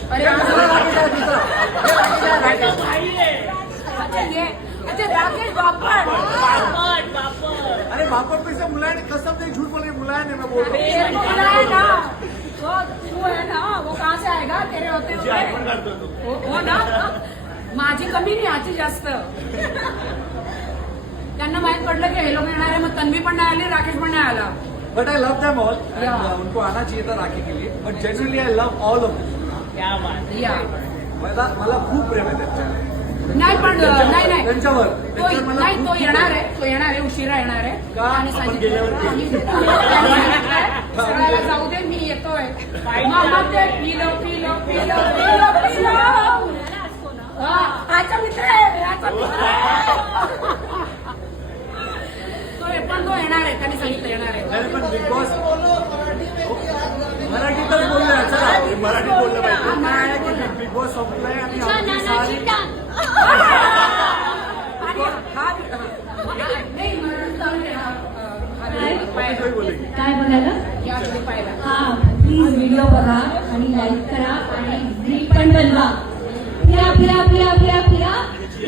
अरे राकेश बापड़। अरे बापड़ पे से मुलायम कसम नहीं, झूठ बोल रही, मुलायम है, मैं बोल रहा हूँ। ना तो तू है ना, वो कहाँ से आएगा तेरे होते हुए? हो ना, माझी कमी नाही, आची जास्त। त्यांना माहित पडलं की हे लोक येणार आहे, मग तन्वी पण नाही आली, राकेश पण नाही आला। But I love them all. उनको आना चाहिए था राखी के लिए. But genuinely I love all of them. क्या बात या मला खूप प्रेम आहे त्यांच्यावर. नाही पण नाही त्यांच्यावर नाही, तो येणार आहे, उशिरा येणार आहे का? आणि आपण गेल्यावर सगळ्याला जाऊ दे, मी येतोय। मामा ते पिलो पिलो पिलो पिलो पिलो आजचा मित्र आहे, पण तो येणार आहे, त्यांनी सांगितलं येणार आहे। पण बिग बॉस मराठीतच बोलले, चला मराठी बोललं पाहिजे। बिग बॉस संपलंय आणि आमची सारी काय बघायला? हा, प्लीज व्हिडिओ बघा आणि लाईक करा आणि रील पण बनवा। पिया पिया पिया पिया पिया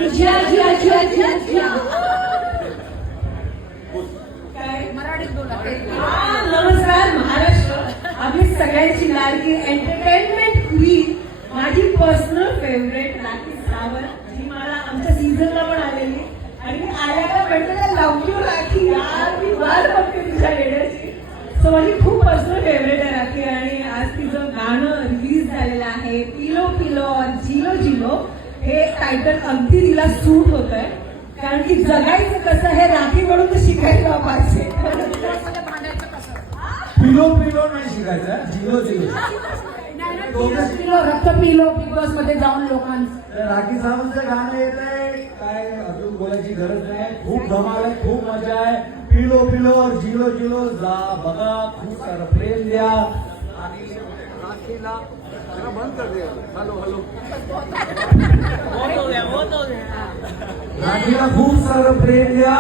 जिया जिया जिया जिया जिया। मराठीत बोला। नमस्कार महाराष्ट्र, आम्ही सगळ्यांची लाडकी एंटरटेनमेंट क्वीन, माझी पर्सनल फेवरेट राखी सावंत, जी मला आमच्या सीझनला पण आलेली आणि मी आल्याला म्हटलं लव यू राखी यार, मी वाट बघते तुझ्या रेडिओची। सो माझी खूप पर्सनल फेवरेट आहे राखी आणि आज तिचं गाणं रिलीज झालेलं आहे, पिलो पिलो और जिलो जिलो। हे टायटल अगदी तिला सूट होत आहे, कारण की जगायचं कसं हे राखी म्हणून तर शिकायला पाहिजे। भांडायचं कसं? पिलो पिलो नाही शिकायचं, जिलो जिलो। पिलो रक्त पिलो बिग बॉस मध्ये जाऊन लोकांचं। राखी सावंतचं गाणं येत आहे, काय अजून बोलायची गरज नाही, खूप धमाल आहे, खूप मजा आहे। पिलो पिलो और जिलो जिलो जा बघा, खूप सारं प्रेम द्या आणि राखीला जरा बंद कर दे। हॅलो हॅलो, राखीला खूप सारं प्रेम द्या,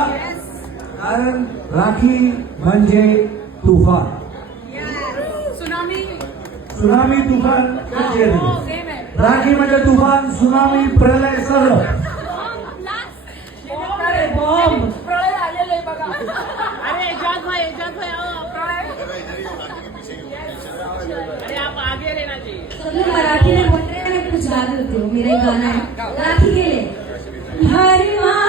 कारण राखी म्हणजे तुफान, सुनामी तुफान म्हणजे राखी म्हणजे तुफान, सुनामी, प्रलय सगळं। बॉम्ब प्रलय आलेलं आहे बघा। अरे एजाज भाई अरे आप आगे लेना चाहिए। सभी मराठी में बोल रहे हैं, मैं कुछ गा देती हूँ, मेरा एक गाना है राखी के लिए। हरी माँ